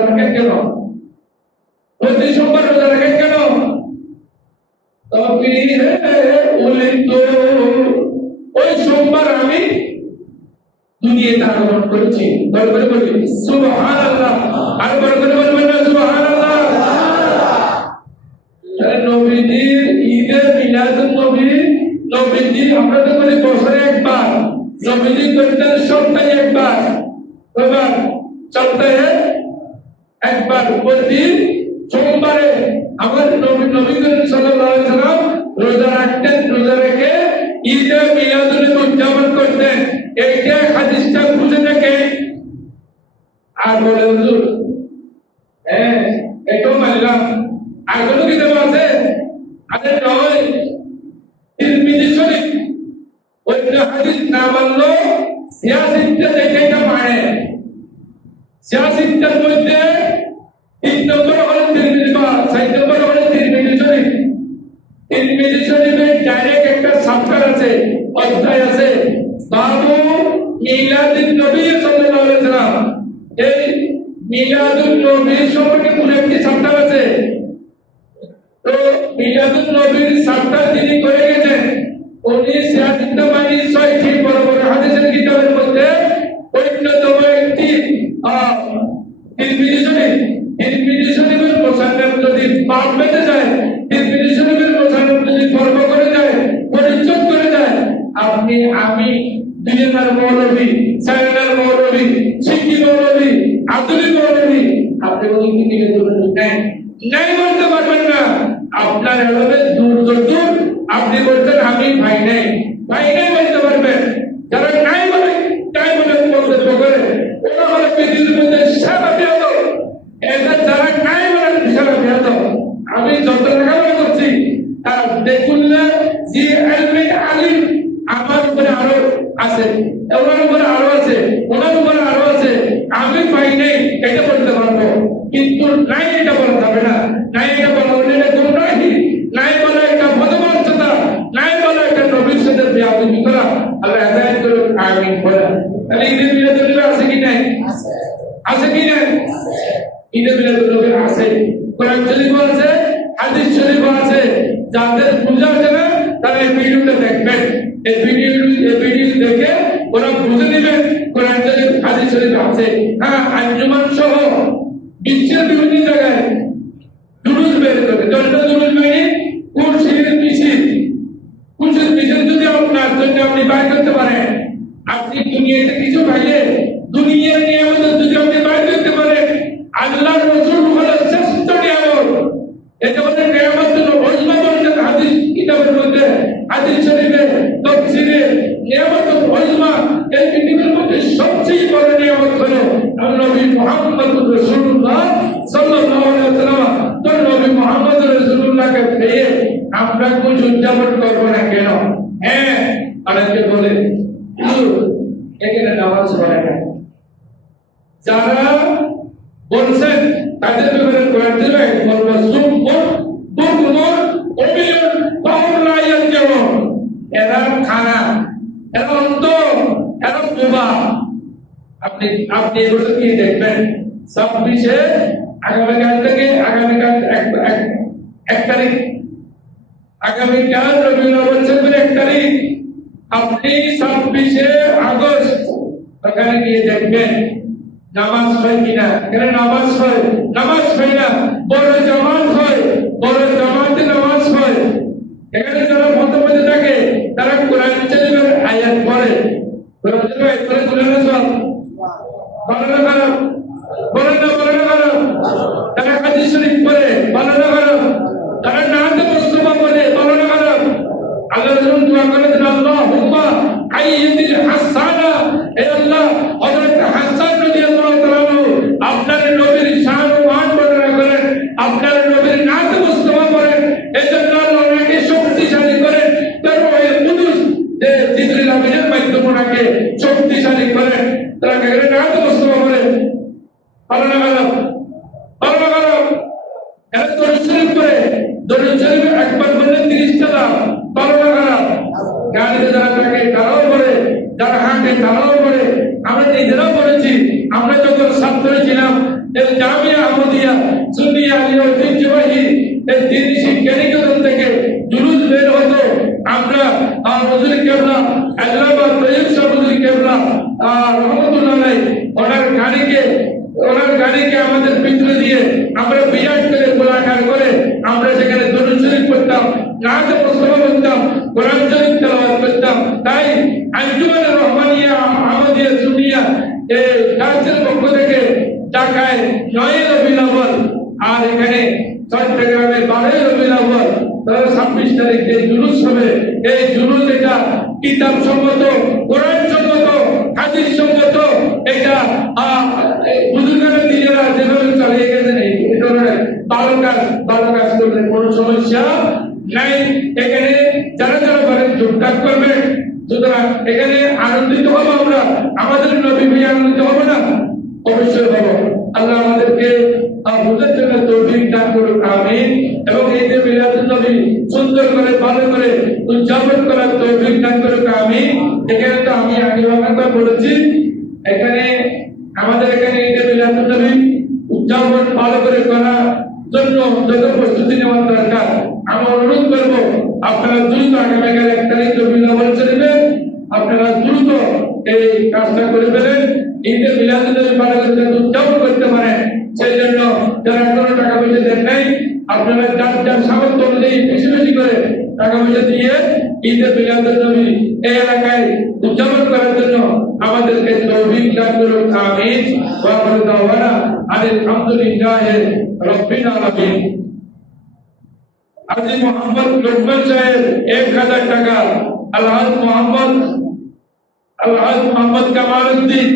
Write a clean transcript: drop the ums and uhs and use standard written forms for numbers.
রাখেন কেন? প্রতি সোমবার রোজা রাখেন কেন? তবে ওই সোমবার আমি দুনিয়াতে আগমন করেছি। বড় করে বলি সুবহানাল্লাহ। আর বড় করে বলবেন না সুবহানাল্লাহ। নবীজির ঈদে মিলাদুন নবী, নবীজি আমরা তো বলি বছরে একবার, নবীজি করতেন সপ্তাহে একবার। এবার সপ্তাহে একবার প্রতি সোমবারে আমার নবী করিম সাল্লাল্লাহু আলাইহি সাল্লাম রোজা রাখতেন। রোজা রেখে ঈদে মিলাদুন নবী উদযাপন করতেন। এইটা হাদিসটা বুঝে দেখে আর বলে হুজুর এটাও মানলাম, আর কোনো কিতাব আছে? আরে নয়, তিরমিজি শরীফ অন্য হাদিস না মানলো সিয়াসিটা দেখে এটা মানে। সিয়াসিটার মধ্যে 3 নম্বর হলো তিরমিজি বা 4 নম্বর হলো তিরমিজি শরীফ। তিরমিজি শরীফে ডাইরেক্ট একটা চ্যাপ্টার আছে, অধ্যায় আছে, বাবু মিলাদুন নবী সাল্লাল্লাহু আলাইহি সাল্লাম। এই মিলাদুন নবী সম্পর্কে পুরো একটি চ্যাপ্টার আছে। তো মিলাদুন নবীর চ্যাপ্টার যিনি করে গেছেন উনি সিয়াসিটা মানে 6টি বড় বড় হাদিসের কিতাবের মধ্যে অন্যতম একটি তিরমিজি শরীফ। তিরমিজি শরীফের মুসান্নাফ যদি পাঠ পেতে যায়, তিরমিজি শরীফের মুসান্নাফ যদি ফর্ম করে যায়, পরিচয় করে যায়, আপনি আমি দুনিয়ার মৌলভী, চায়নার মৌলভী, সিন্ধি মৌলভী, আধুনিক মৌলভী, আপনি বলুন কি দিকে নাই নাই বলতে পারবেন না। আপনার এলাকায় দূর দূর আপনি বলছেন আমি ভাই নাই বলতে পারবেন। যারা নাই বলে তাই বলে মন্তব্য করে ওরা হলো পৃথিবীর মধ্যে সারা বিহত। এদের যারা নাই বলেন সারা বিহত। আমি যত লেখাপড়া করছি দেখুন না যে আলিম আমার উপরে আরো আছে, ওনার উপরে আরো আছে, ওনার উপরে আরো আছে, আমি পাই নাই এটা বলতে পারবো, কিন্তু নাই এটা বলা যাবে না। নাই এটা বলা হলে গুমরাহি, নাই বলা এটা মতবাঞ্ছতা, নাই বলা এটা নবীর সাথে বেয়াদবি করা। আল্লাহ হেদায়েত করুন, আমিন বলেন। তাহলে ঈদে মিলাদুন নবী আছে কি নাই? আছে কি নাই? ঈদে মিলাদুন নবী আছে, কোরআন শরীফ আছে, হাদিস শরীফ আছে। যাদের বুঝা আছে না তারা এই ভিডিওটা দেখবেন। এই ভিডিও দেখে ওরা বুঝে নেবেন কোরআন শরীফ হাদিস শরীফ আছে। হ্যাঁ, আঞ্জুমান সহ বিশ্বের বিভিন্ন জায়গায় দুরুদ বের করে দুরুদ মানে কুরসির মিছিল যদি আপনার জন্য আপনি বাইর করতে পারেন, আপনি দুনিয়াতে কিছু পাইলে দুনিয়ার নিয়ামত যদি আপনি বাইর করতে পারেন, আল্লাহর রাসূল হলো শ্রেষ্ঠ নিয়ামত। এটা হলো নিয়ামত ওজমা বলছেন হাদিস কিতাবের মধ্যে, হাদিস শরীফে তাফসীরে নিয়ামত ওজমা। এই পৃথিবীর মধ্যে সবচেয়ে বড় নিয়ামত হলো নবী মুহাম্মদুর রাসূলুল্লাহ সাল্লাল্লাহু আলাইহি ওয়াসাল্লাম। তো নবী মুহাম্মদ রাসূলুল্লাহকে পেয়ে আমরা কিছু উদযাপন করব না কেন? হ্যাঁ, অনেকে বলে এখানে নামাজ পড়ে না। যারা বলছেন তাদের ব্যাপারে কোরআন দিবে বলবো সুম্মুর বুকমুর উমিয়ুন ফাহুম লা ইয়ারজিউন। এরা খানা, এরা অন্ধ, এরা বোবা। আপনি এগুলো কি দেখবেন 26 আগামীকাল থেকে আগামীকাল 1 তারিখ, আগামীকাল রবিউল আউয়াল শরীফের 1 তারিখ, আপনি 26 আগস্ট ওখানে গিয়ে দেখবেন নামাজ হয় কিনা। এখানে নামাজ হয় না, বড় জামাত হয়, বড় জামাতে নামাজ হয়। এখানে যারা মধ্যে থাকে তারা কোরআন শরীফের আয়াত পড়ে, কোরআন শরীফের আয়াত পড়ে তুলে না সব বলে না খারাপ, বলে না খারাপ। তারা হাদিস শরীফ পড়ে, বলে না খারাপ। তারা নাতে মুস্তাফা পড়ে, বলে না খারাপ। আল্লাহ রাসূল দোয়া করেন আল্লাহুম্মা আইয়িদিল হাসানা, হে আল্লাহ হযরত হাসান রাদিয়াল্লাহু তাআলা আপনার নবীর শান ও মান বর্ণনা করেন, আপনার নবীর নাতে মুস্তাফা পড়েন, এজন্য আল্লাহ ওনাকে শক্তিশালী করেন। তারপরে কুদুস যে জিবরিল আমিনের মাধ্যমে ওনাকে শক্তিশালী করেন। তারা নাতে মুস্তাফা পড়েন, বলে না খারাপ। এরা দরুদ শরীফ পড়ে, দরুদ শরীফ একবার বললে 30 টাকা, বলে না খারাপ। গাড়িতে যারা থাকে তারাও পড়ে, যারা হাঁটে তারাও পড়ে। আমরা নিজেরাও পড়েছি। আমরা যখন ছাত্র ছিলাম জামিয়া আহমদিয়া সুন্নি আলী ঐতিহ্যবাহী এই দিনী শিক্ষা নিকেতন থেকে জুলুস বের হতো, আমরা হুজুর কেবলা আল্লামা তৈয়ব শাহ হুজুর কেবলা রহমতুল্লাহ আলাইহি ওনার গাড়িকে আমাদের পিছনে দিয়ে আমরা বিরাট করে গোলাকার করে আমরা সেখানে দরুদ শরীফ পড়তাম, নাতে মুস্তফা বলতাম, কোরআন শরীফ তেলাওয়াত করতাম। তাই আঞ্জুমান রহমানিয়া আহমদিয়া সুন্নিয়া এই কাছের পক্ষ থেকে ঢাকায় 9 রবিউল আউয়াল আর এখানে চট্টগ্রামে 12 রবিউল আউয়াল 26 তারিখ যে জুলুস হবে, এই জুলুস এটা কিতাব সম্মত, কোরআন সম্মত, হাদিস সম্মত, এটা বুজুর্গের দিনেরা যেভাবে চালিয়ে গেছেন এই ধরনের ভালো কাজ করলে কোনো সমস্যা নাই। এখানে যারা পারেন যোগদান করবেন। সুতরাং এখানে আনন্দিত হবো আমরা, আমাদের নবী ভাই আনন্দিত হবো না? অবশ্যই হবো। আল্লাহ আমাদেরকে বুঝার জন্য তৌফিক দান করুন, আমিন। এবং এই যে মিলাদুন নবী সুন্দর করে ভালো করে উদযাপন করার তৌফিক দান করুন, আমিন। এখানে তো আমি আগে অনেকবার বলেছি, এখানে আমাদের এখানে এই যে মিলাদুন নবী উদযাপন ভালো করে করার জন্য যত প্রস্তুতি নেওয়ার দরকার, আমি অনুরোধ করবো আপনারা দ্রুত আগামীকাল 1 তারিখ রবিউল আউয়াল শরীফে আপনারা দ্রুত এই কাজটা করে ফেলেন। ঈদের মিলাদুন নবী ভালো করে উদযাপন করতে পারেন। সেই জন্য যারা কোনো টাকা পয়সা দেন নাই, আপনারা যার সামর্থ্য অনুযায়ী বেশি করে টাকা পয়সা দিয়ে ঈদের মিলাদুন নবী এই এলাকায় উদযাপন করার জন্য আমাদেরকে তৌফিক দান করুন, আমিন। ওয়া আখিরু দাওয়ানা আলহামদুলিল্লাহি রাব্বিল আলামিন। আজি মোহাম্মদ লোকমান সাহেব 1000 টাকা, আলহাজ মোহাম্মদ কামালউদ্দিন